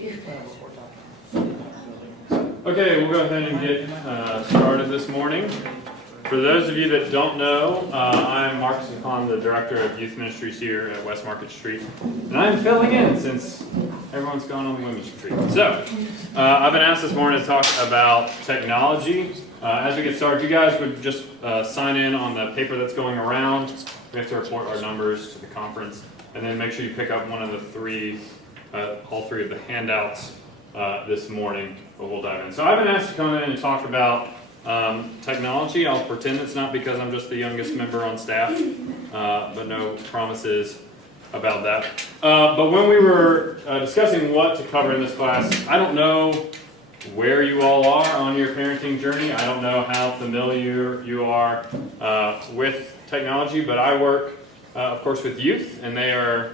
Okay, we'll go ahead and get started this morning. For those of you that don't know, I'm Marcus McClellan, the Director of Youth Ministries here at West Market Street. And I'm filling in since everyone's gone on the Women's Retreat. So, I've been asked this morning to talk about technology. As we get started, you guys would just sign in on the paper that's going around. We have to report our numbers to the conference. And then make sure you pick up one of the all three of the handouts this morning, but we'll dive in. So I've been asked to come in and talk about technology. I'll pretend it's not because I'm just the youngest member on staff, but no promises about that. But when we were discussing what to cover in this class, I don't know where you all are on your parenting journey. I don't know how familiar you are with technology, but I work, of course, with youth, and they are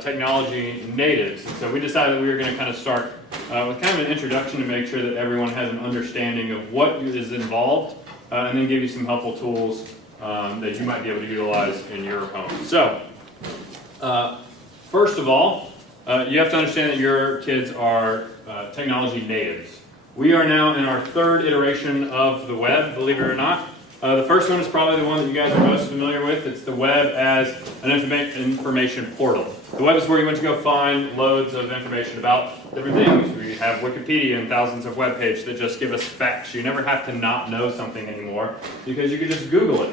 technology natives. And so we decided that we were going to kind of start with kind of an introduction to make sure that everyone has an understanding of what is involved, and then give you some helpful tools that you might be able to utilize in your home. So, first of all, you have to understand that your kids are technology natives. We are now in our third iteration of the web, believe it or not. The first one is probably the one that you guys are most familiar with. It's the web as an information portal. The web is where you want to go find loads of information about different things. We have Wikipedia and thousands of web pages that just give us facts. You never have to not know something anymore because you can just Google it.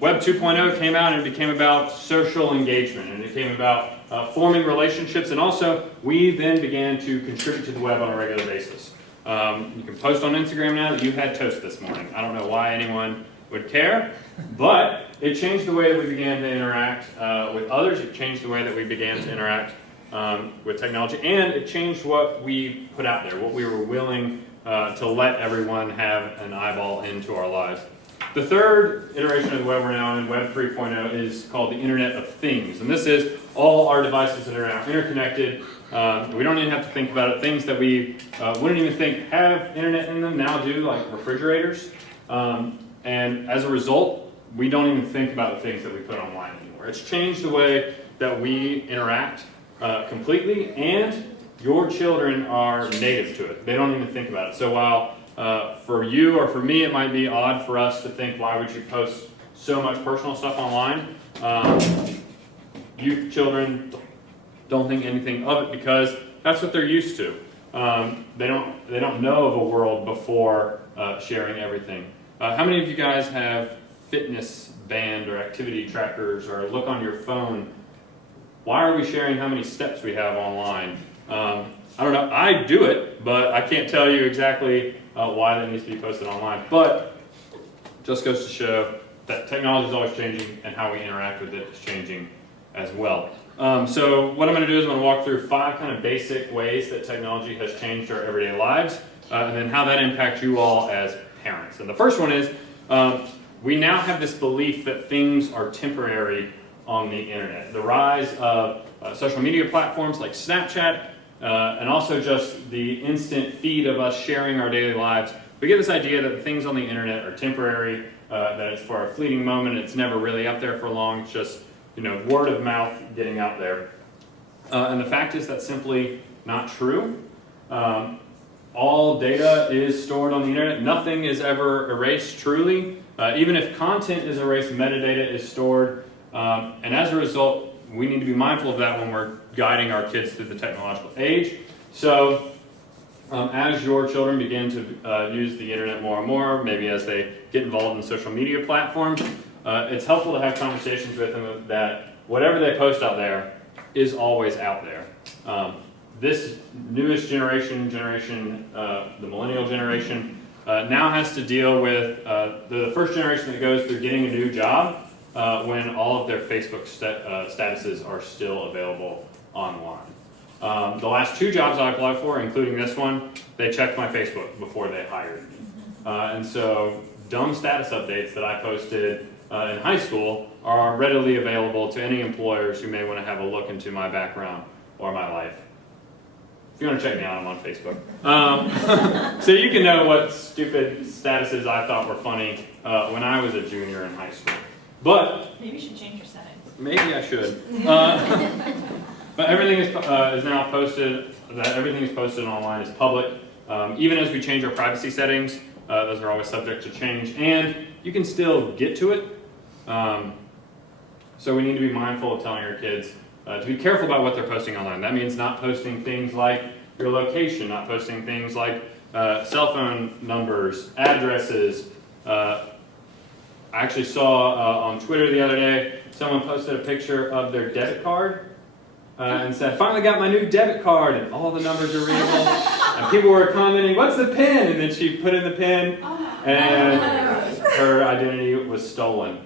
Web 2.0 came out and it became about social engagement, and it came about forming relationships, and also we then began to contribute to the web on a regular basis. You can post on Instagram now that you had toast this morning. I don't know why anyone would care, but it changed the way that we began to interact with others. It changed the way that we began to interact with technology, and it changed what we put out there, what we were willing to let everyone have an eyeball into our lives. The third iteration of the web we're now in, Web 3.0, is called the Internet of Things, and this is all our devices that are now interconnected. We don't even have to think about it. Things that we wouldn't even think have internet in them now do, like refrigerators. And as a result, we don't even think about the things that we put online anymore. It's changed the way that we interact completely, and your children are native to it. They don't even think about it. So while for you or for me it might be odd for us to think, why would you post so much personal stuff online? Youth children don't think anything of it because that's what they're used to. They don't know of a world before sharing everything. How many of you guys have fitness band or activity trackers or look on your phone? Why are we sharing how many steps we have online? I don't know. I do it, but I can't tell you exactly why that needs to be posted online. But it just goes to show that technology is always changing, and how we interact with it is changing as well. So what I'm going to do is I'm going to walk through 5 kind of basic ways that technology has changed our everyday lives, and then how that impacts you all as parents. And the first one is we now have this belief that things are temporary on the internet. The rise of social media platforms like Snapchat, and also just the instant feed of us sharing our daily lives, we get this idea that the things on the internet are temporary, that it's for a fleeting moment, it's never really up there for long, it's just word of mouth getting out there. And the fact is that's simply not true. All data is stored on the internet. Nothing is ever erased truly. Even if content is erased, metadata is stored. And as a result, we need to be mindful of that when we're guiding our kids through the technological age. So as your children begin to use the internet more and more, maybe as they get involved in social media platforms, it's helpful to have conversations with them that whatever they post out there is always out there. This newest generation, the millennial generation, now has to deal with the first generation that goes through getting a new job when all of their Facebook statuses are still available online. The last 2 jobs I applied for, including this one, they checked my Facebook before they hired me. And so dumb status updates that I posted in high school are readily available to any employers who may want to have a look into my background or my life. If you want to check me out, I'm on Facebook. So you can know what stupid statuses I thought were funny when I was a junior in high school. But maybe you should change your settings. Maybe I should. But everything is now posted that everything is posted online is public. Even as we change our privacy settings, those are always subject to change, and you can still get to it. So we need to be mindful of telling our kids to be careful about what they're posting online. That means not posting things like your location, not posting things like cell phone numbers, addresses. I actually saw on Twitter the other day, someone posted a picture of their debit card and said, "Finally got my new debit card," and all the numbers are readable. And people were commenting, "What's the PIN?" And then she put in the PIN, and her identity was stolen.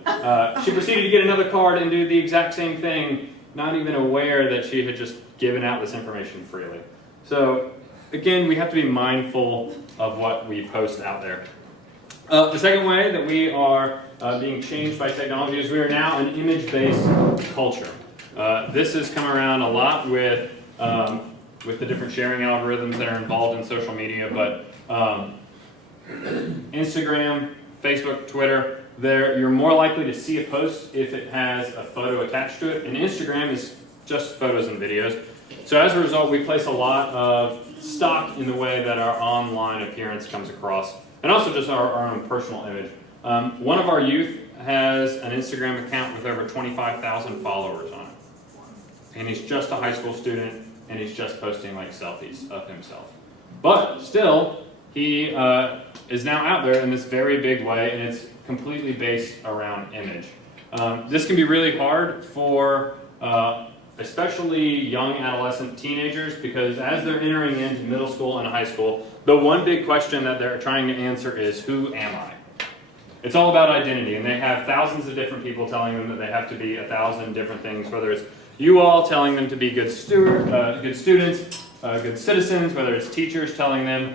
She proceeded to get another card and do the exact same thing, not even aware that she had just given out this information freely. So again, we have to be mindful of what we post out there. The second way that we are being changed by technology is we are now an image-based culture. This has come around a lot with the different sharing algorithms that are involved in social media, but Instagram, Facebook, Twitter, you're more likely to see a post if it has a photo attached to it, and Instagram is just photos and videos. So as a result, we place a lot of stock in the way that our online appearance comes across, and also just our own personal image. One of our youth has an Instagram account with over 25,000 followers on it, and he's just a high school student, and he's just posting like selfies of himself. But still, he is now out there in this very big way, and it's completely based around image. This can be really hard for especially young adolescent teenagers, because as they're entering into middle school and high school, the one big question that they're trying to answer is, who am I? It's all about identity, and they have thousands of different people telling them that they have to be 1,000 different things, whether it's you all telling them to be good students, good citizens, whether it's teachers telling them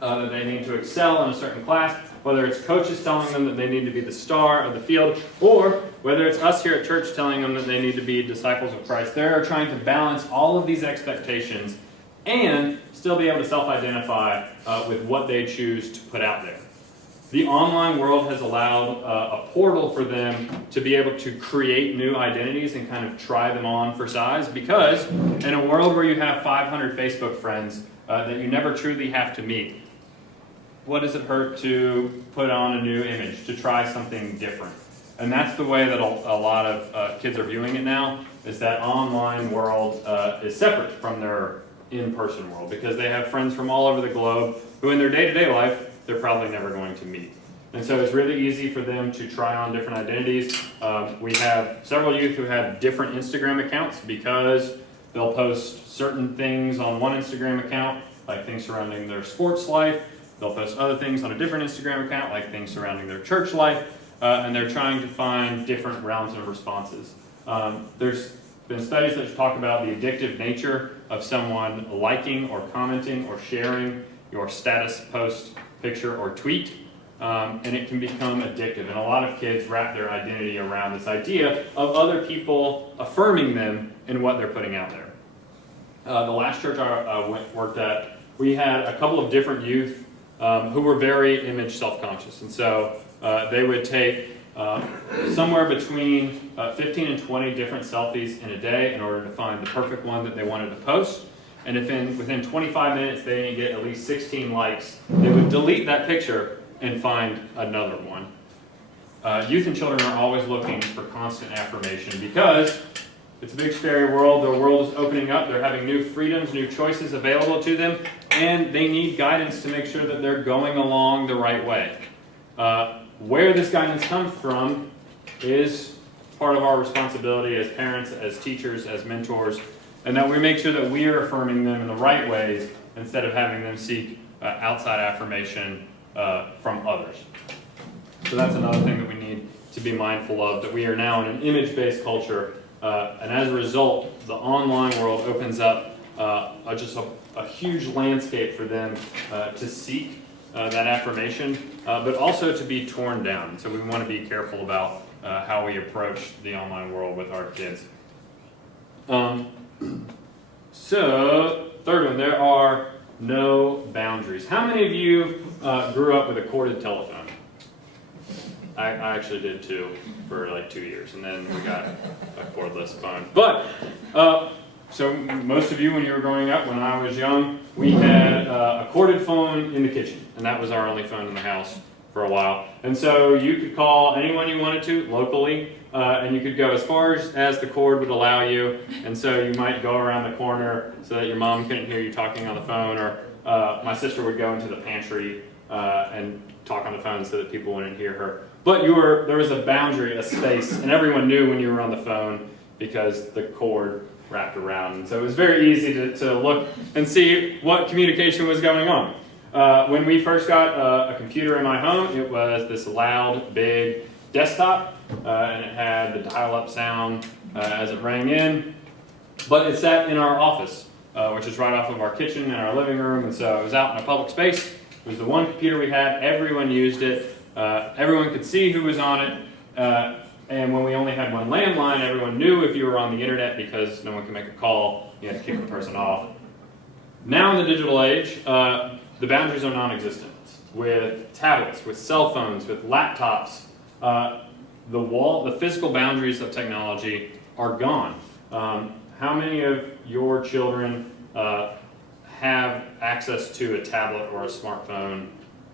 that they need to excel in a certain class, whether it's coaches telling them that they need to be the star of the field, or whether it's us here at church telling them that they need to be disciples of Christ. They're trying to balance all of these expectations and still be able to self-identify with what they choose to put out there. The online world has allowed a portal for them to be able to create new identities and kind of try them on for size, because in a world where you have 500 Facebook friends that you never truly have to meet, what does it hurt to put on a new image, to try something different? And that's the way that a lot of kids are viewing it now, is that online world is separate from their in-person world, because they have friends from all over the globe who in their day-to-day life they're probably never going to meet. And so it's really easy for them to try on different identities. We have several youth who have different Instagram accounts because they'll post certain things on one Instagram account, like things surrounding their sports life. They'll post other things on a different Instagram account, like things surrounding their church life, and they're trying to find different rounds of responses. There's been studies that talk about the addictive nature of someone liking or commenting or sharing your status post, picture, or tweet, and it can become addictive. And a lot of kids wrap their identity around this idea of other people affirming them in what they're putting out there. The last church I worked at, we had a couple of different youth who were very image self-conscious, and so they would take somewhere between 15 and 20 different selfies in a day in order to find the perfect one that they wanted to post. And if within 25 minutes they didn't get at least 16 likes, they would delete that picture and find another one. Youth and children are always looking for constant affirmation, because it's a big, scary world. The world is opening up. They're having new freedoms, new choices available to them, and they need guidance to make sure that they're going along the right way. Where this guidance comes from is part of our responsibility as parents, as teachers, as mentors, and that we make sure that we are affirming them in the right ways instead of having them seek outside affirmation from others. So that's another thing that we need to be mindful of, that we are now in an image-based culture, and as a result, the online world opens up just a huge landscape for them to seek that affirmation, but also to be torn down. So we want to be careful about how we approach the online world with our kids. So, third one, there are no boundaries. How many of you grew up with a corded telephone? I actually did too, for like 2 years, and then we got a cordless phone. But so most of you, when you were growing up, when I was young, we had a corded phone in the kitchen, and that was our only phone in the house for a while. And so you could call anyone you wanted to locally, and you could go as far as the cord would allow you. And so you might go around the corner so that your mom couldn't hear you talking on the phone, or my sister would go into the pantry and talk on the phone so that people wouldn't hear her. But there was a boundary, a space, and everyone knew when you were on the phone because the cord wrapped around. And so it was very easy to look and see what communication was going on. When we first got a computer in my home, it was this loud, big desktop, and it had the dial-up sound as it rang in. But it sat in our office, which is right off of our kitchen and our living room, and so it was out in a public space. It was the one computer we had. Everyone used it. Everyone could see who was on it. And when we only had one landline, everyone knew if you were on the internet because no one could make a call. You had to kick the person off. Now in the digital age, the boundaries are non-existent. With tablets, with cell phones, with laptops, the physical boundaries of technology are gone. How many of your children have access to a tablet or a smartphone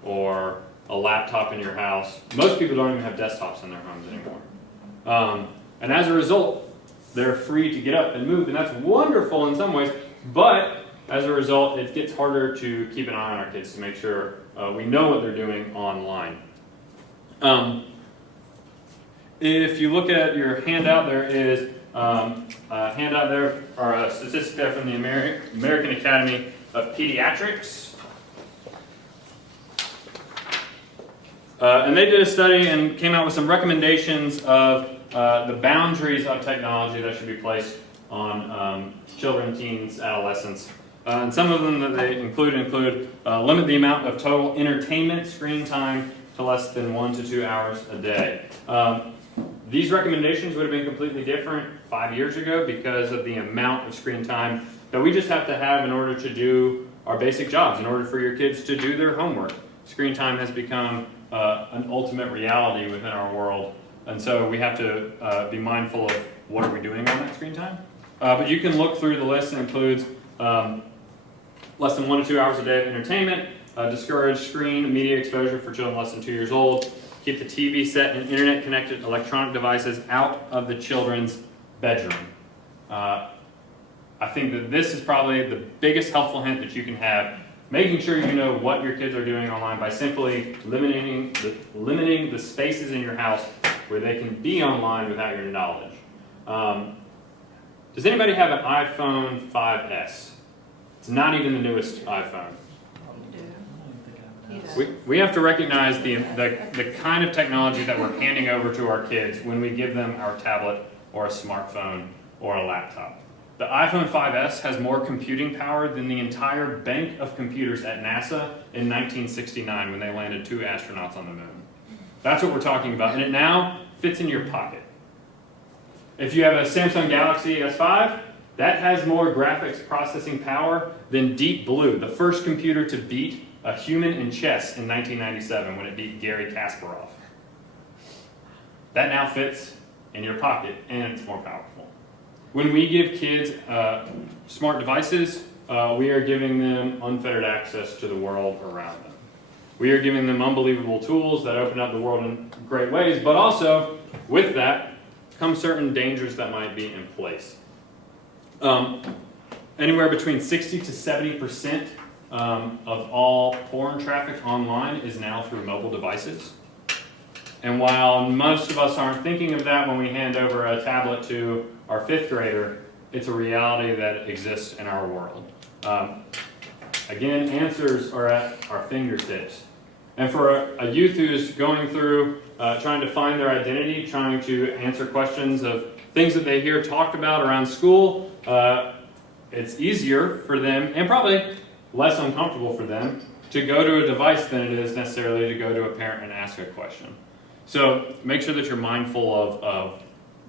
or a laptop in your house? Most people don't even have desktops in their homes anymore. And as a result, they're free to get up and move, and that's wonderful in some ways, but as a result, it gets harder to keep an eye on our kids to make sure we know what they're doing online. If you look at your handout, there is a handout there, or a statistic there from the American Academy of Pediatrics. And they did a study and came out with some recommendations of the boundaries of technology that should be placed on children, teens, adolescents. And some of them that they include limit the amount of total entertainment screen time to less than 1 to 2 hours a day. These recommendations would have been completely different 5 years ago because of the amount of screen time that we just have to have in order to do our basic jobs, in order for your kids to do their homework. Screen time has become an ultimate reality within our world, and so we have to be mindful of what are we doing on that screen time. But you can look through the list. It includes less than 1 to 2 hours a day of entertainment, discourage screen and media exposure for children less than 2 years old, keep the TV set and internet-connected electronic devices out of the children's bedroom. I think that this is probably the biggest helpful hint that you can have, making sure you know what your kids are doing online by simply limiting the spaces in your house where they can be online without your knowledge. Does anybody have an iPhone 5S? It's not even the newest iPhone. We have to recognize the kind of technology that we're handing over to our kids when we give them our tablet or a smartphone or a laptop. The iPhone 5S has more computing power than the entire bank of computers at NASA in 1969 when they landed 2 astronauts on the moon. That's what we're talking about, and it now fits in your pocket. If you have a Samsung Galaxy S5, that has more graphics processing power than Deep Blue, the first computer to beat a human in chess in 1997 when it beat Garry Kasparov. That now fits in your pocket, and it's more powerful. When we give kids smart devices, we are giving them unfettered access to the world around them. We are giving them unbelievable tools that open up the world in great ways, but also, with that, come certain dangers that might be in place. Anywhere between 60 to 70% of all porn traffic online is now through mobile devices. And while most of us aren't thinking of that when we hand over a tablet to our 5th grader, it's a reality that exists in our world. Again, answers are at our fingertips. And for a youth who's going through trying to find their identity, trying to answer questions of things that they hear talked about around school, it's easier for them, and probably less uncomfortable for them, to go to a device than it is necessarily to go to a parent and ask a question. So make sure that you're mindful of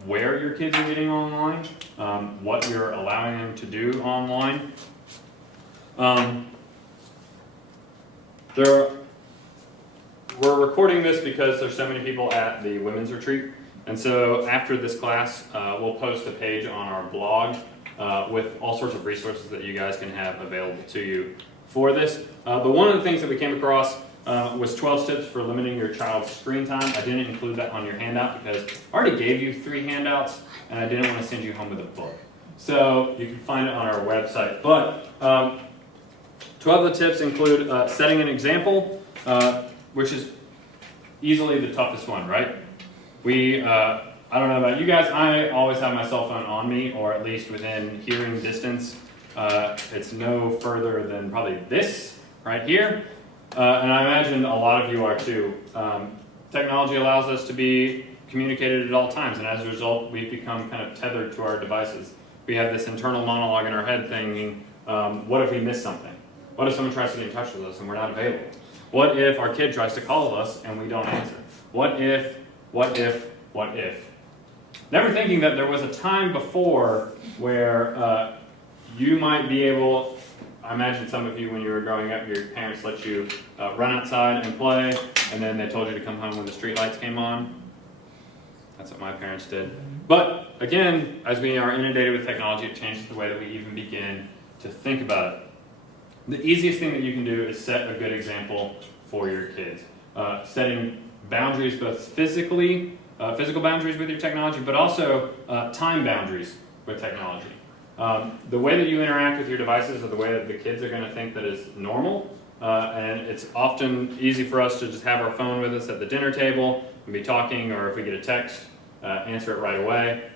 where your kids are getting online, what you're allowing them to do online. We're recording this because there's so many people at the women's retreat, and so after this class, we'll post a page on our blog with all sorts of resources that you guys can have available to you for this. But one of the things that we came across was 12 tips for limiting your child's screen time. I didn't include that on your handout because I already gave you 3 handouts and I didn't want to send you home with a book. So you can find it on our website. But 12 of the tips include setting an example, which is easily the toughest one, right? I don't know about you guys, I always have my cell phone on me, or at least within hearing distance. It's no further than probably this right here. And I imagine a lot of you are too. Technology allows us to be communicated at all times, and as a result, we've become kind of tethered to our devices. We have this internal monologue in our head thinking, what if we miss something? What if someone tries to get in touch with us and we're not available? What if our kid tries to call us and we don't answer? What if? Never thinking that there was a time before where you might be able, I imagine some of you when you were growing up, your parents let you run outside and play, and then they told you to come home when the street lights came on. That's what my parents did. But again, as we are inundated with technology, it changes the way that we even begin to think about it. The easiest thing that you can do is set a good example for your kids. Setting boundaries, both physical boundaries with your technology, but also time boundaries with technology. The way that you interact with your devices are the way that the kids are going to think that is normal. And it's often easy for us to just have our phone with us at the dinner table and be talking, or if we get a text, answer it right away.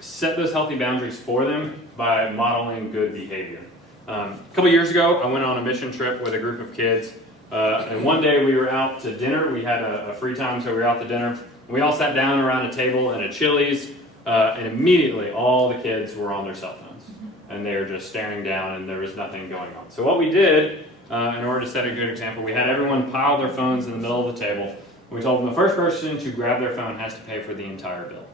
Set those healthy boundaries for them by modeling good behavior. A couple years ago, I went on a mission trip with a group of kids. And one day we were out to dinner. We had a free time, so we were out to dinner. We all sat down around a table in a Chili's, and immediately all the kids were on their cell phones. And they were just staring down, and there was nothing going on. So what we did, in order to set a good example, we had everyone pile their phones in the middle of the table. We told them the first person to grab their phone has to pay for the entire bill.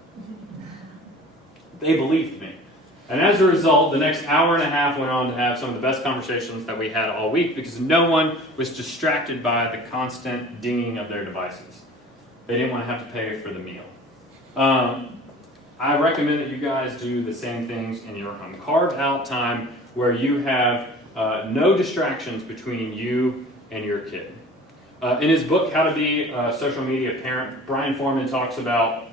They believed me. And as a result, the next hour and a half went on to have some of the best conversations that we had all week because no one was distracted by the constant dinging of their devices. They didn't want to have to pay for the meal. I recommend that you guys do the same things in your home. Carve out time where you have no distractions between you and your kid. In his book, How to Be a Social Media Parent, Brian Foreman talks about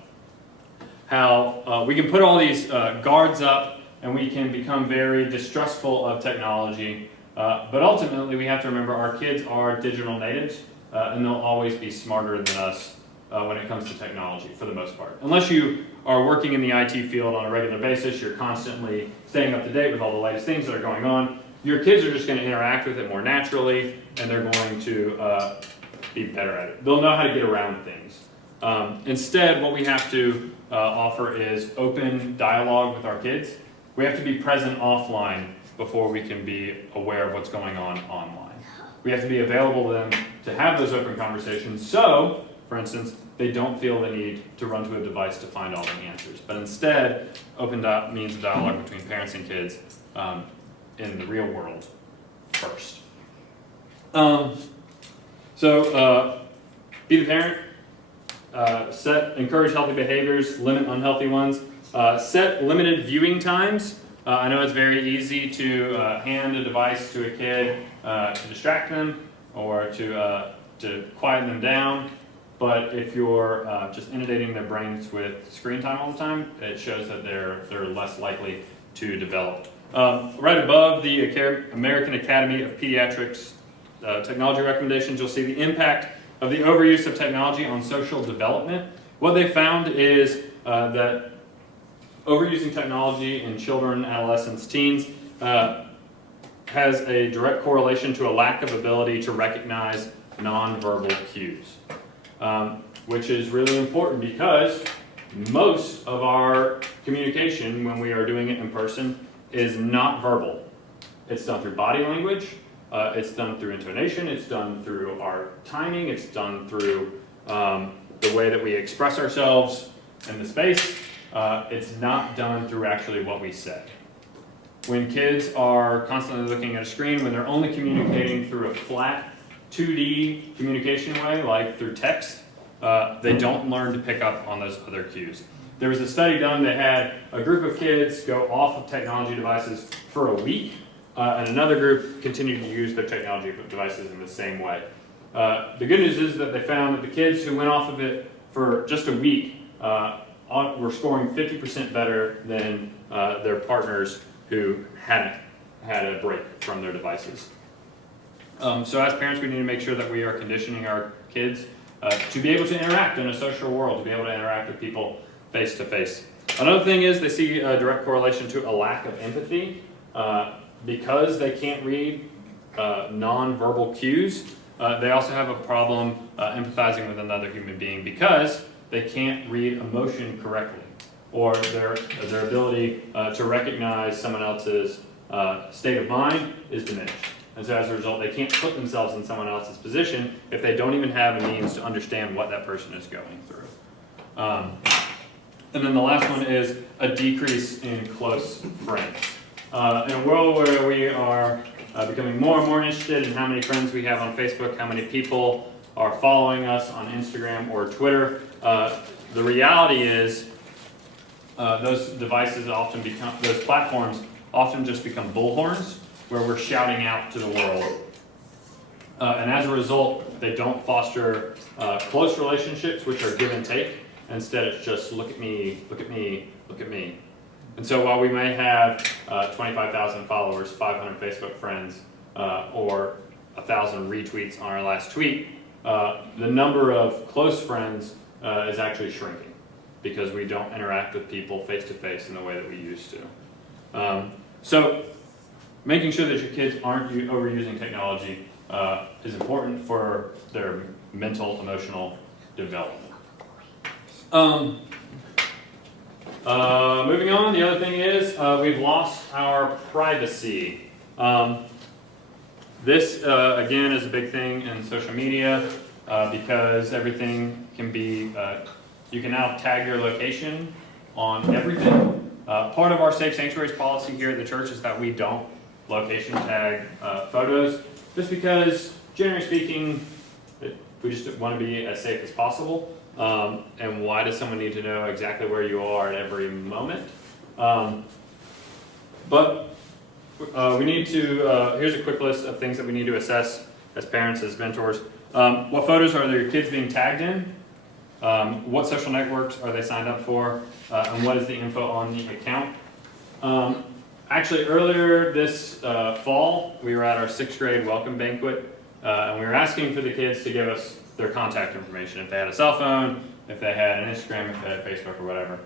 how we can put all these guards up and we can become very distrustful of technology. But ultimately, we have to remember our kids are digital natives, and they'll always be smarter than us when it comes to technology, for the most part. Unless you are working in the IT field on a regular basis, you're constantly staying up to date with all the latest things that are going on, your kids are just going to interact with it more naturally, and they're going to be better at it. They'll know how to get around things. Instead, what we have to offer is open dialogue with our kids. We have to be present offline before we can be aware of what's going on online. We have to be available to them to have those open conversations. So, for instance, they don't feel the need to run to a device to find all the answers. But instead, open means of dialogue between parents and kids in the real world first. Be the parent. Encourage healthy behaviors, limit unhealthy ones. Set limited viewing times. I know it's very easy to hand a device to a kid to distract them or to quieten them down, but if you're just inundating their brains with screen time all the time, it shows that they're less likely to develop. Right above the American Academy of Pediatrics technology recommendations, you'll see the impact of the overuse of technology on social development. What they found is that overusing technology in children, adolescents, teens has a direct correlation to a lack of ability to recognize nonverbal cues, which is really important because most of our communication when we are doing it in person is not verbal. It's done through body language, it's done through intonation, it's done through our timing, it's done through the way that we express ourselves in the space. It's not done through actually what we say. When kids are constantly looking at a screen, when they're only communicating through a flat 2D communication way, like through text, they don't learn to pick up on those other cues. There was a study done that had a group of kids go off of technology devices for a week, and another group continued to use their technology devices in the same way. The good news is that they found that the kids who went off of it for just a week were scoring 50% better than their partners who hadn't had a break from their devices. So as parents, we need to make sure that we are conditioning our kids to be able to interact in a social world, to be able to interact with people face to face. Another thing is they see a direct correlation to a lack of empathy. Because they can't read non-verbal cues, they also have a problem empathizing with another human being because they can't read emotion correctly, or their ability to recognize someone else's state of mind is diminished. And so as a result, they can't put themselves in someone else's position if they don't even have a means to understand what that person is going through. And then the last one is a decrease in close friends. In a world where we are becoming more and more interested in how many friends we have on Facebook, how many people are following us on Instagram or Twitter, the reality is those devices often become, those platforms often just become bullhorns where we're shouting out to the world. And as a result, they don't foster close relationships, which are give and take. Instead, it's just look at me, look at me, look at me. And so while we may have 25,000 followers, 500 Facebook friends, or 1,000 retweets on our last tweet, the number of close friends is actually shrinking because we don't interact with people face to face in the way that we used to. So making sure that your kids aren't overusing technology is important for their mental, emotional development. Moving on, the other thing is we've lost our privacy. This, again, is a big thing in social media because everything can be, you can now tag your location on everything. Part of our Safe Sanctuaries policy here at the church is that we don't location tag photos, just because, generally speaking, we just want to be as safe as possible. And why does someone need to know exactly where you are at every moment? But we need to, here's a quick list of things that we need to assess as parents, as mentors. What photos are their kids being tagged in? What social networks are they signed up for? And what is the info on the account? Actually, earlier this fall, we were at our 6th grade welcome banquet, and we were asking for the kids to give us their contact information, if they had a cell phone, if they had an Instagram, if they had Facebook or whatever.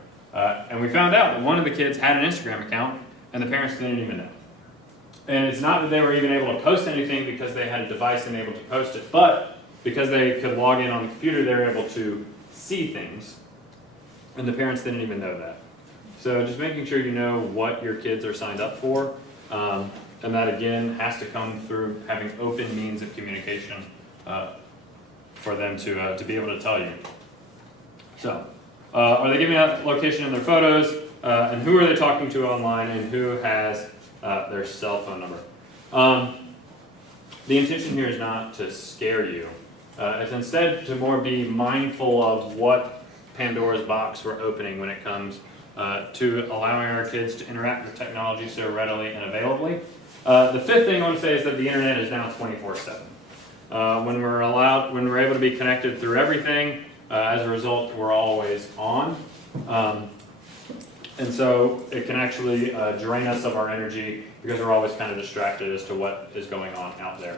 And we found out that one of the kids had an Instagram account, and the parents didn't even know. And it's not that they were even able to post anything because they had a device and able to post it, but because they could log in on the computer, they were able to see things, and the parents didn't even know that. So just making sure you know what your kids are signed up for, and that again has to come through having open means of communication for them to be able to tell you. So, are they giving out location in their photos, and who are they talking to online, and who has their cell phone number? The intention here is not to scare you. It's instead to more be mindful of what Pandora's box we're opening when it comes to allowing our kids to interact with technology so readily and availably. The fifth thing I want to say is that the internet is now 24/7. When we're able to be connected through everything, as a result, we're always on. And so it can actually drain us of our energy because we're always kind of distracted as to what is going on out there.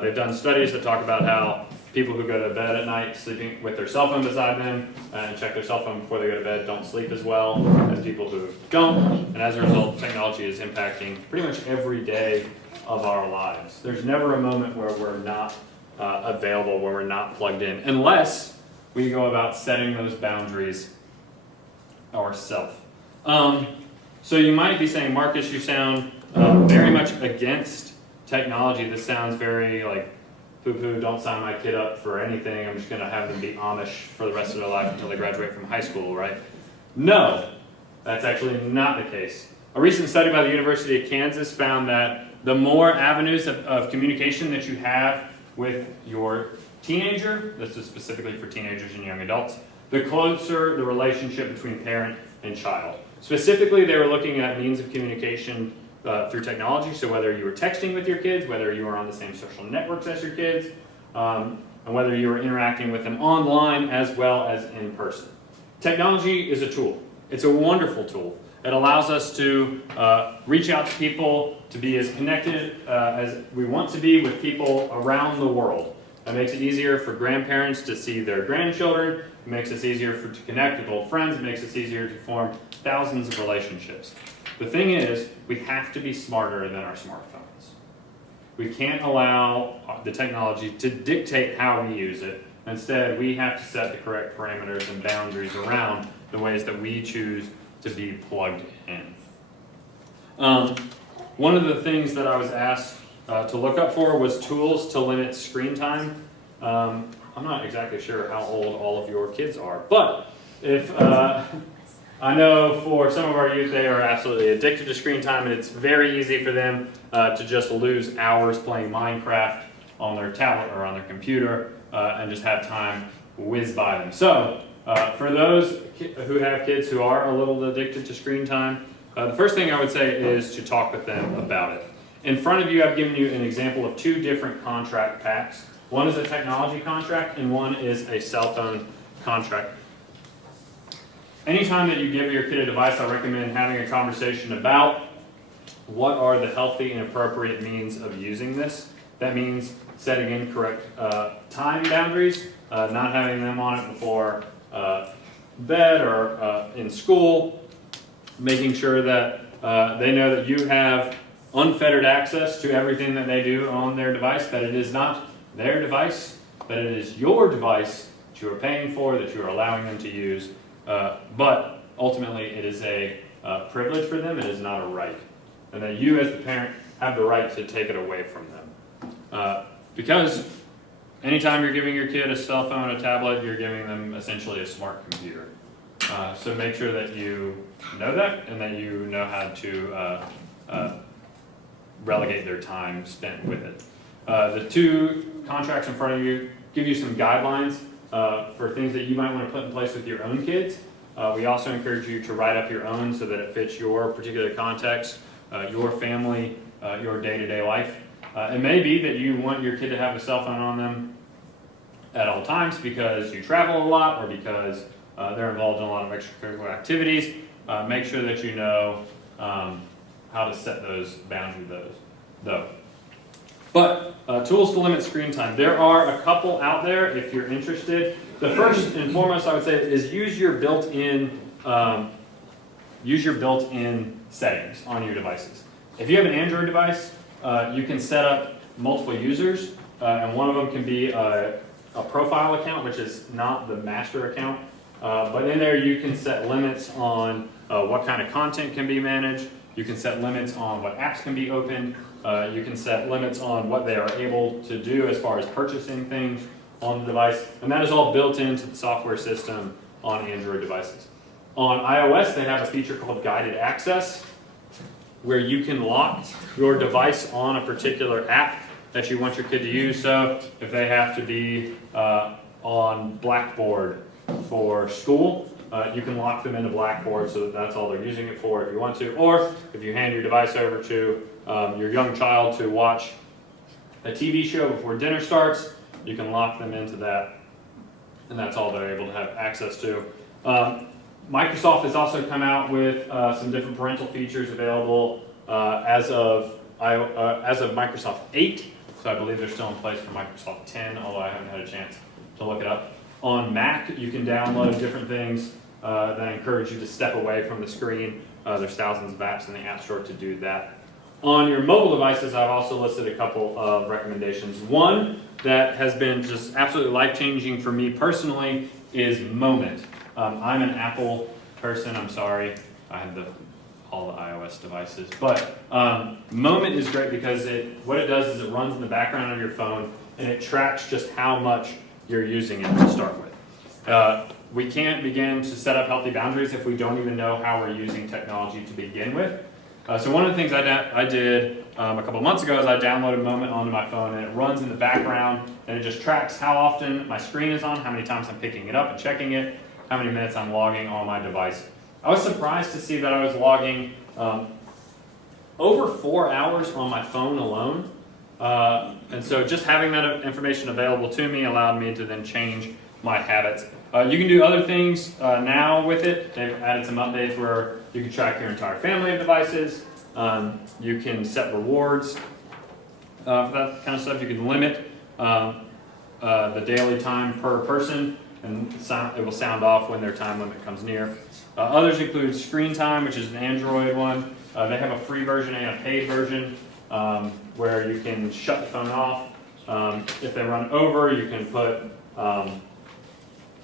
They've done studies that talk about how people who go to bed at night sleeping with their cell phone beside them and check their cell phone before they go to bed don't sleep as well as people who don't. And as a result, technology is impacting pretty much every day of our lives. There's never a moment where we're not available, where we're not plugged in, unless we go about setting those boundaries ourselves. So you might be saying, Marcus, you sound very much against technology. This sounds very like poo-poo, don't sign my kid up for anything. I'm just going to have them be Amish for the rest of their life until they graduate from high school, right? No, that's actually not the case. A recent study by the University of Kansas found that the more avenues of communication that you have with your teenager, this is specifically for teenagers and young adults, the closer the relationship between parent and child. Specifically, they were looking at means of communication through technology, so whether you were texting with your kids, whether you were on the same social networks as your kids, and whether you were interacting with them online as well as in person. Technology is a tool. It's a wonderful tool. It allows us to reach out to people, to be as connected as we want to be with people around the world. It makes it easier for grandparents to see their grandchildren. It makes it easier to connect with old friends. It makes it easier to form thousands of relationships. The thing is, we have to be smarter than our smartphones. We can't allow the technology to dictate how we use it. Instead, we have to set the correct parameters and boundaries around the ways that we choose to be plugged in. One of the things that I was asked to look up for was tools to limit screen time. I'm not exactly sure how old all of your kids are, but if I know for some of our youth, they are absolutely addicted to screen time, and it's very easy for them to just lose hours playing Minecraft on their tablet or on their computer and just have time whiz by them. So for those who have kids who are a little addicted to screen time, the first thing I would say is to talk with them about it. In front of you, I've given you an example of two different contract packs. One is a technology contract, and one is a cell phone contract. Anytime that you give your kid a device, I recommend having a conversation about what are the healthy and appropriate means of using this. That means setting in correct time boundaries, not having them on it before bed or in school, making sure that they know that you have unfettered access to everything that they do on their device, that it is not their device, but it is your device that you are paying for, that you are allowing them to use, but ultimately it is a privilege for them, it is not a right, and that you as the parent have the right to take it away from them. Because anytime you're giving your kid a cell phone, a tablet, you're giving them essentially a smart computer. So make sure that you know that and that you know how to relegate their time spent with it. The two contracts in front of you give you some guidelines for things that you might want to put in place with your own kids. We also encourage you to write up your own so that it fits your particular context, your family, your day-to-day life. It may be that you want your kid to have a cell phone on them at all times because you travel a lot or because they're involved in a lot of extracurricular activities. Make sure that you know how to set those boundaries though. But tools to limit screen time. There are a couple out there if you're interested. The first and foremost I would say is use your built-in settings on your devices. If you have an Android device, you can set up multiple users, and one of them can be a profile account, which is not the master account. But in there you can set limits on what kind of content can be managed. You can set limits on what apps can be opened. You can set limits on what they are able to do as far as purchasing things on the device. And that is all built into the software system on Android devices. On iOS, they have a feature called Guided Access, where you can lock your device on a particular app that you want your kid to use. So if they have to be on Blackboard for school, you can lock them into Blackboard so that that's all they're using it for if you want to. Or if you hand your device over to your young child to watch a TV show before dinner starts, you can lock them into that, and that's all they're able to have access to. Microsoft has also come out with some different parental features available as of Microsoft 8, so I believe they're still in place for Microsoft 10, although I haven't had a chance to look it up. On Mac, you can download different things that encourage you to step away from the screen. There's thousands of apps in the App Store to do that. On your mobile devices, I've also listed a couple of recommendations. One that has been just absolutely life-changing for me personally is Moment. I'm an Apple person, I'm sorry. I have all the iOS devices. But Moment is great because what it does is it runs in the background of your phone and it tracks just how much you're using it to start with. We can't begin to set up healthy boundaries if we don't even know how we're using technology to begin with. So one of the things I did a couple months ago is I downloaded Moment onto my phone, and it runs in the background and it just tracks how often my screen is on, how many times I'm picking it up and checking it, how many minutes I'm logging on my device. I was surprised to see that I was logging over 4 hours on my phone alone. And so just having that information available to me allowed me to then change my habits. You can do other things now with it. They've added some updates where you can track your entire family of devices. You can set rewards for that kind of stuff. You can limit the daily time per person, and it will sound off when their time limit comes near. Others include screen time, which is an Android one. They have a free version and a paid version where you can shut the phone off. If they run over, you can put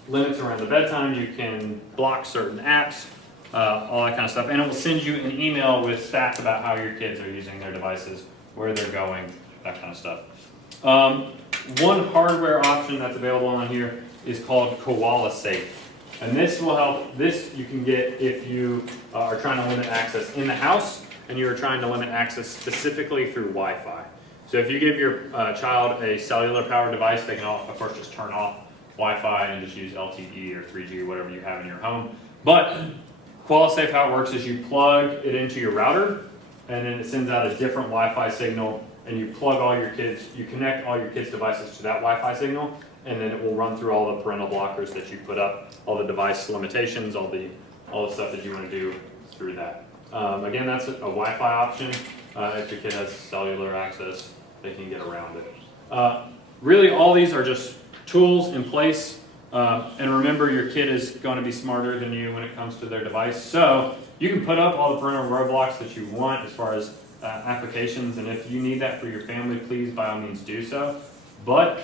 limits around the bedtime. You can block certain apps, all that kind of stuff. And it will send you an email with stats about how your kids are using their devices, where they're going, that kind of stuff. One hardware option that's available on here is called Koala Safe. And this will help, this you can get if you are trying to limit access in the house and you're trying to limit access specifically through Wi-Fi. So if you give your child a cellular powered device, they can, of course, just turn off Wi-Fi and just use LTE or 3G or whatever you have in your home. But Koala Safe, how it works is you plug it into your router and then it sends out a different Wi-Fi signal, and you plug all your kids, you connect all your kids' devices to that Wi-Fi signal, and then it will run through all the parental blockers that you put up, all the device limitations, all the stuff that you want to do through that. Again, that's a Wi-Fi option. If your kid has cellular access, they can get around it. Really, all these are just tools in place. And remember, your kid is going to be smarter than you when it comes to their device. So you can put up all the parental roadblocks that you want as far as applications, and if you need that for your family, please by all means do so. But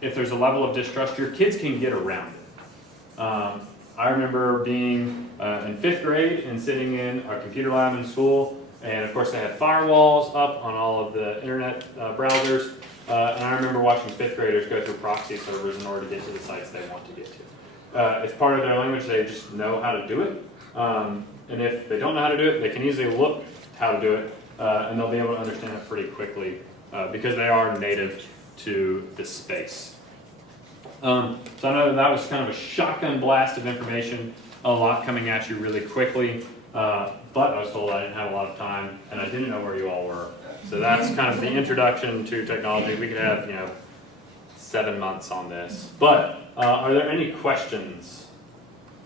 if there's a level of distrust, your kids can get around it. I remember being in 5th grade and sitting in a computer lab in school, and of course they had firewalls up on all of the internet browsers, and I remember watching 5th graders go through proxy servers in order to get to the sites they want to get to. It's part of their language, they just know how to do it, and if they don't know how to do it, they can easily look how to do it, and they'll be able to understand it pretty quickly because they are native to this space. So I know that was kind of a shotgun blast of information, a lot coming at you really quickly, but I was told I didn't have a lot of time and I didn't know where you all were. So that's kind of the introduction to technology. We could have, 7 months on this. But are there any questions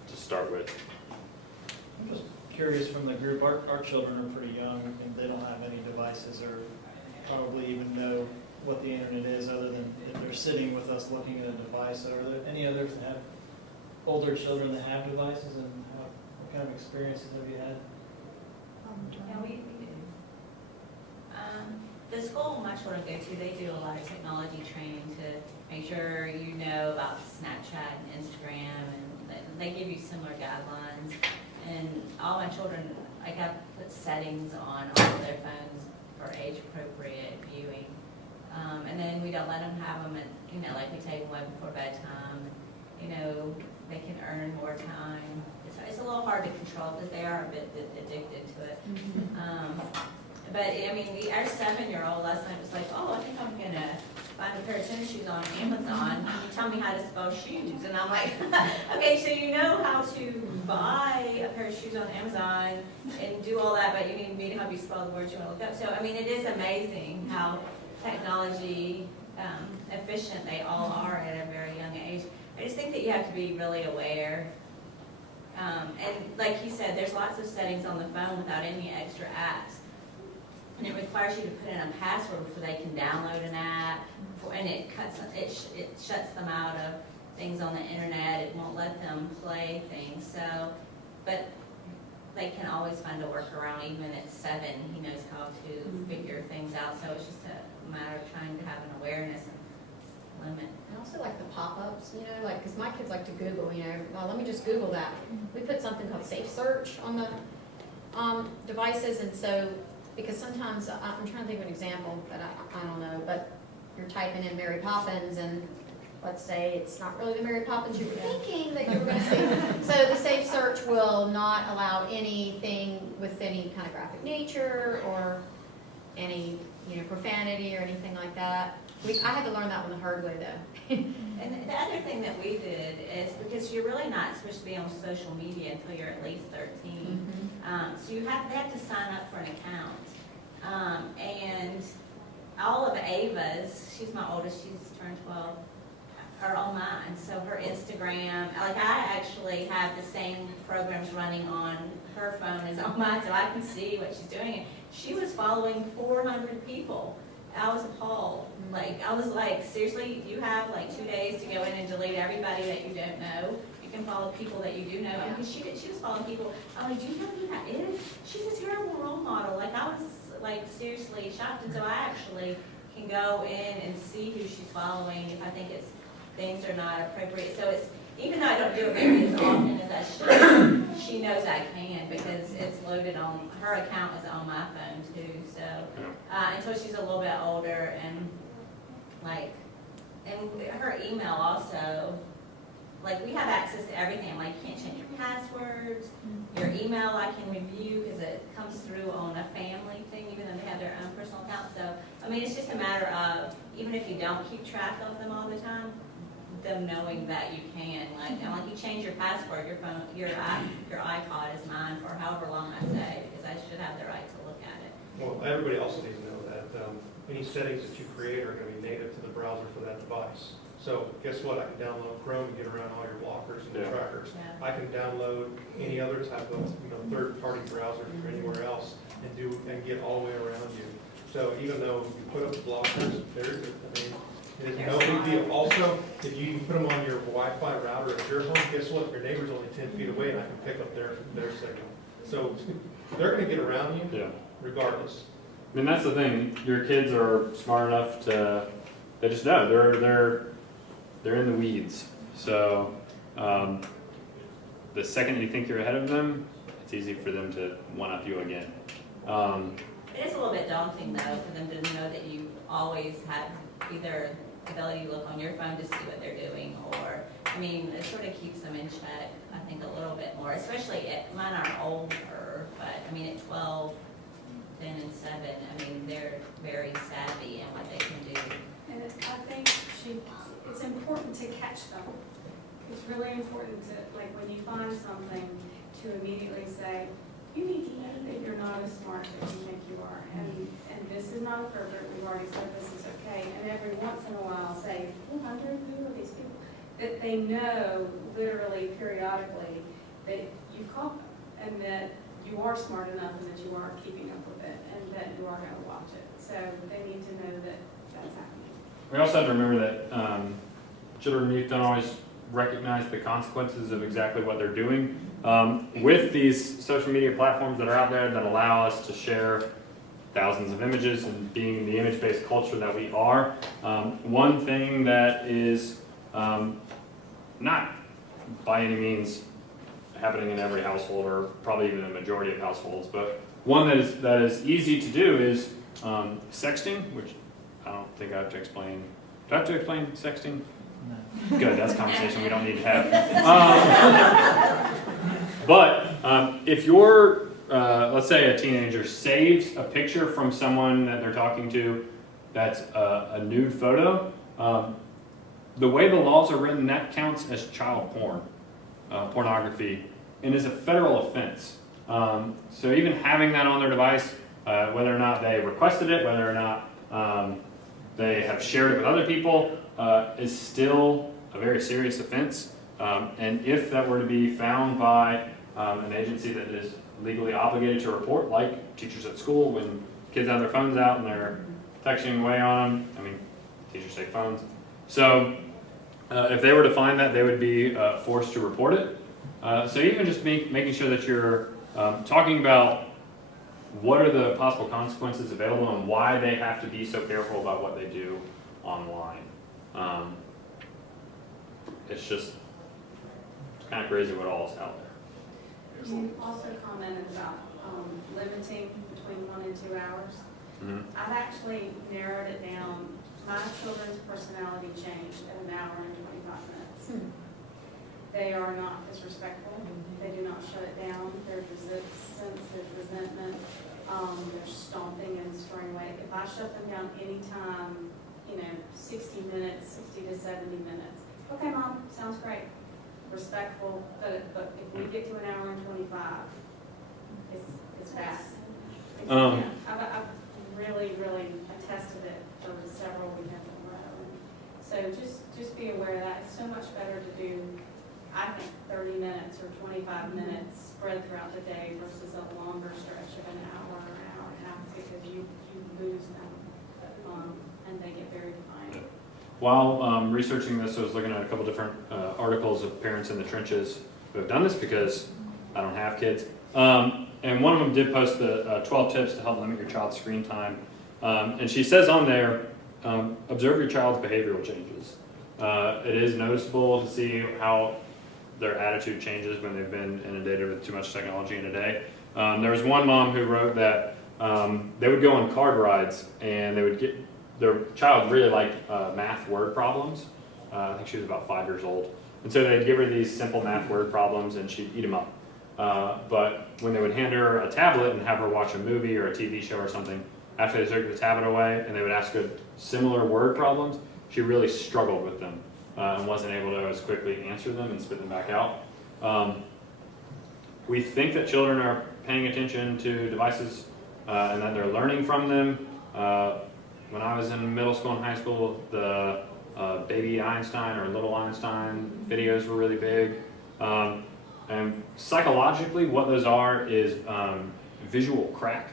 to start with? I'm just curious from the group, our children are pretty young and they don't have any devices or probably even know what the internet is other than if they're sitting with us looking at a device. So are there any others that have older children that have devices, and what kind of experiences have you had? Yeah, we do. The school my children go to, they do a lot of technology training to make sure you know about Snapchat and Instagram, and they give you similar guidelines. And all my children, I got put settings on all of their phones for age-appropriate viewing. And then we don't let them have them at, like we take them way before bedtime. They can earn more time. It's a little hard to control because they are a bit addicted to it. But our 7-year-old last night was like, oh, I think I'm gonna find a pair of tennis shoes on Amazon. Can you tell me how to spell shoes? And I'm like, okay, so you know how to buy a pair of shoes on Amazon and do all that, but you need me to help you spell the words you want to look up. So it is amazing how technology efficient they all are at a very young age. I just think that you have to be really aware. And like he said, there's lots of settings on the phone without any extra apps. And it requires you to put in a password before they can download an app, and it shuts them out of things on the internet. It won't let them play things. So, but they can always find a workaround. Even at 7, he knows how to figure things out. So it's just a matter of trying to have an awareness and limit. I also like the pop-ups, because my kids like to Google, well, let me just Google that. We put something called Safe Search on the devices, and so, because sometimes, I'm trying to think of an example, but I don't know, but you're typing in Mary Poppins, and let's say it's not really the Mary Poppins you were thinking that you were going to see. So the Safe Search will not allow anything with any kind of graphic nature, or any, you know, profanity or anything like that. I had to learn that one the hard way though. And the other thing that we did is, because you're really not supposed to be on social media until you're at least 13. So they have to sign up for an account. And all of Ava's, she's my oldest, she's turned 12, are on mine. So her Instagram, like I actually have the same programs running on her phone as on mine, so I can see what she's doing. And she was following 400 people. I was appalled. Like, I was like, seriously, you have like 2 days to go in and delete everybody that you don't know. You can follow people that you do know. I mean, she was following people. I'm like, do you know who that is? She's a terrible role model. Like, I was like seriously shocked. And so I actually can go in and see who she's following if I think things are not appropriate. So it's, even though I don't do it maybe as often as I should, she knows I can because it's loaded on, her account is on my phone too, so, until she's a little bit older, and like, and her email also, like, we have access to everything. Like, you can't change your passwords, your email I can review because it comes through on a family thing, even though they have their own personal account. So, I mean, it's just a matter of, even if you don't keep track of them all the time, them knowing that you can. Like, and like, you change your password, your phone, your iPod is mine for however long I say, because I should have the right to look at it. Well, everybody also needs to know that any settings that you create are going to be native to the browser for that device. So guess what? I can download Chrome and get around all your blockers and your trackers. Yeah. I can download any other type of third-party browser from anywhere else and get all the way around you. So even though you put up the blockers, it is no big deal. Also, if you put them on your Wi-Fi router at your home, guess what? Your neighbor's only 10 feet away, and I can pick up their signal. So they're going to get around you, regardless. I mean, that's the thing. Your kids are smart enough to, they just know they're in the weeds. So the second you think you're ahead of them, it's easy for them to one-up you again. It is a little bit daunting though for them to know that you always have either the ability to look on your phone to see what they're doing, or, I mean, it sort of keeps them in check, I think, a little bit more, especially mine are older, but I mean, at 12, 10, and 7, I mean, they're very savvy in what they can do. And I think it's important to catch them. It's really important to, like, when you find something, to immediately say, you need to know that you're not as smart as you think you are. And this is not appropriate. We've already said this is okay. And every once in a while say, 400, who are these people? That they know, literally, periodically, that you've caught them and that you are smart enough and that you are keeping up with it and that you are going to watch it. So they need to know that that's happening. We also have to remember that children and youth don't always recognize the consequences of exactly what they're doing. With these social media platforms that are out there that allow us to share thousands of images and being the image-based culture that we are, one thing that is not by any means happening in every household, or probably even a majority of households, but one that is easy to do is sexting, which I don't think I have to explain. Do I have to explain sexting? No. Good, that's a conversation we don't need to have. But if you're, let's say a teenager saves a picture from someone that they're talking to that's a nude photo, the way the laws are written, that counts as child porn, pornography, and is a federal offense. So even having that on their device, whether or not they requested it, whether or not they have shared it with other people, is still a very serious offense. And if that were to be found by an agency that is legally obligated to report, like teachers at school, when kids have their phones out and they're texting away on them, I mean, teachers take phones. So if they were to find that, they would be forced to report it. So even just making sure that you're talking about what are the possible consequences available and why they have to be so careful about what they do online. It's just kind of crazy what all is out there. You also commented about limiting between 1 and 2 hours. Mm-hmm. I've actually narrowed it down. My children's personality changed at 1 hour and 25 minutes. They are not disrespectful. They do not shut it down. There's resistance, there's resentment, there's stomping and throwing away. If I shut them down anytime, 60 minutes, 60 to 70 minutes, okay, Mom, sounds great, respectful, but if we get to an hour and 25, it's bad. I've really attested it for several weekends in a row. And so just be aware of that. It's so much better to do, I think, 30 minutes or 25 minutes spread throughout the day versus a longer stretch of an hour or an hour and a half, because you lose them, and they get very defiant. While researching this, I was looking at a couple different articles of parents in the trenches who have done this because I don't have kids. And one of them did post the 12 tips to help limit your child's screen time. And she says on there, observe your child's behavioral changes. It is noticeable to see how their attitude changes when they've been inundated with too much technology in a day. There was one mom who wrote that they would go on card rides and they would get, their child really liked math word problems. I think she was about 5 years old. And so they'd give her these simple math word problems and she'd eat them up. But when they would hand her a tablet and have her watch a movie or a TV show or something, after they took the tablet away and they would ask her similar word problems, she really struggled with them and wasn't able to as quickly answer them and spit them back out. We think that children are paying attention to devices and that they're learning from them. When I was in middle school and high school, the Baby Einstein or Little Einstein videos were really big. And psychologically, what those are is visual crack.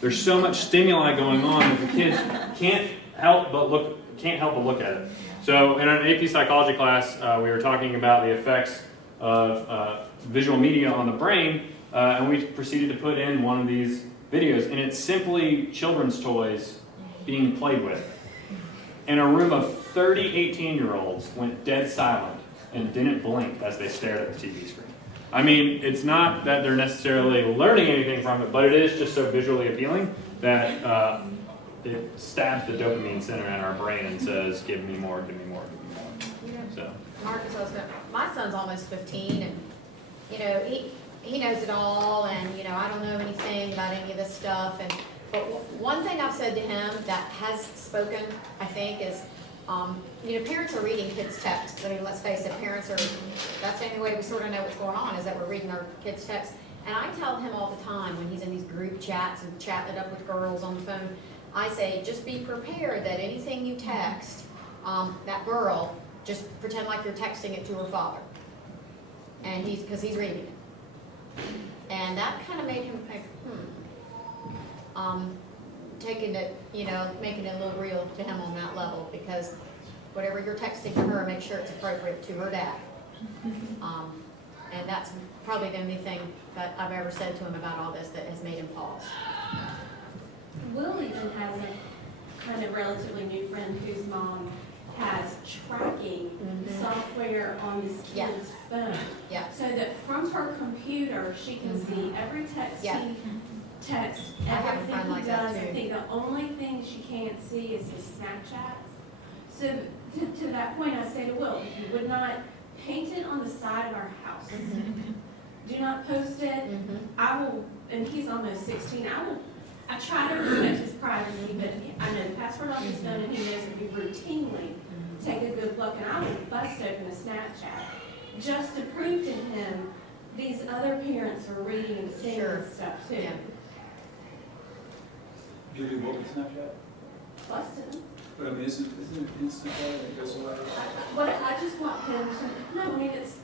There's so much stimuli going on that the kids can't help but look at it. So in an AP psychology class, we were talking about the effects of visual media on the brain, and we proceeded to put in one of these videos, and it's simply children's toys being played with. And a room of 30 18-year-olds went dead silent and didn't blink as they stared at the TV screen. I mean, it's not that they're necessarily learning anything from it, but it is just so visually appealing that it stabs the dopamine center in our brain and says, give me more, give me more, give me more. So. Marcus, my son's almost 15, and he knows it all, and I don't know anything about any of this stuff. And but one thing I've said to him that has spoken, I think, is parents are reading kids' texts. I mean, let's face it, that's the only way we sort of know what's going on, is that we're reading our kids' texts. And I tell him all the time when he's in these group chats and chatting it up with girls on the phone, I say, just be prepared that anything you text that girl, just pretend like you're texting it to her father. And because he's reading it. And that kind of made him think, taking it, making it a little real to him on that level, because whatever you're texting to her, make sure it's appropriate to her dad. And that's probably the only thing that I've ever said to him about all this that has made him pause. Will even has a kind of relatively new friend whose mom has tracking software on this kid's phone. Yeah. So that from her computer, she can see every text he texts, I have a everything friend he like that, does. I too. think the only thing she can't see is his Snapchats. So to that point, I say to Will, if you would not paint it on the side of our house, do not post it. I will, and he's almost 16, I try to respect his privacy, but I know the password on his phone, and he knows that we routinely take a good look, and I will bust open a Snapchat just to prove to him these other parents are reading and seeing this stuff too. Yeah. You do what with Snapchat? Busted them. But I mean, isn't it instant that goes away? But I just want him to, no, I mean, it's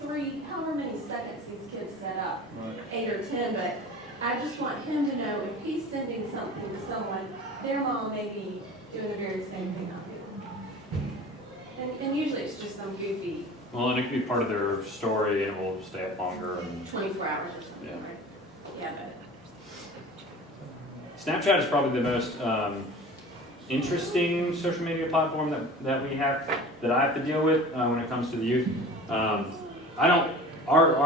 however many seconds these kids set up, Right. 8 or 10, but I just want him to know if he's sending something to someone, their mom may be doing the very same thing I'm doing. And usually it's just some goofy Well, and it could be part of their story and it will stay up longer. And 24 hours or something, Yeah. right? Yeah, but. Snapchat is probably the most interesting social media platform that we have, that I have to deal with when it comes to the youth. Our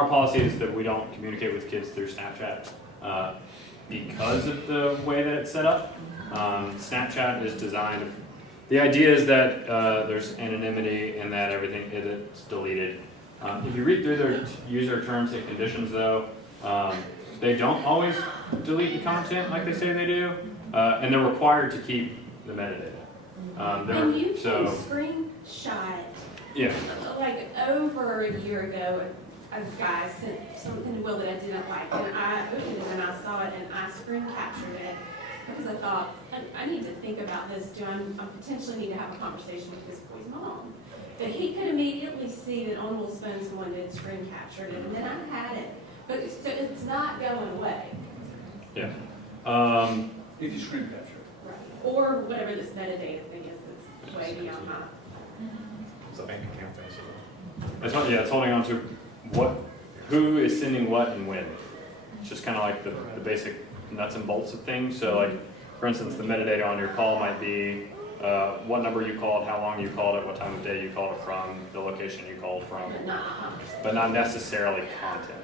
policy is that we don't communicate with kids through Snapchat because of the way that it's set up. Snapchat is designed, the idea is that there's anonymity and that everything is deleted. If you read through their user terms and conditions though, they don't always delete the content like they say they do, and they're required to keep the metadata. And you So, can screenshot it. yeah, Like over a year ago, a guy sent something to Will that I didn't like, and I opened it and I saw it and I screen captured it because I thought, I need to think about this. I potentially need to have a conversation with this boy's mom? But he could immediately see that on Will's phone someone did screen captured it, and then I had it. But so it's not going away. yeah. If you screen capture. Right. Or whatever this metadata thing is that's way beyond my. It's a bank account thing, so. It's holding on to who is sending what and when. It's just kind of like the basic nuts and bolts of things. So like, for instance, the metadata on your call might be what number you called, how long you called it, what time of day you called it from, the location you called from, But not a conversation. but not necessarily content.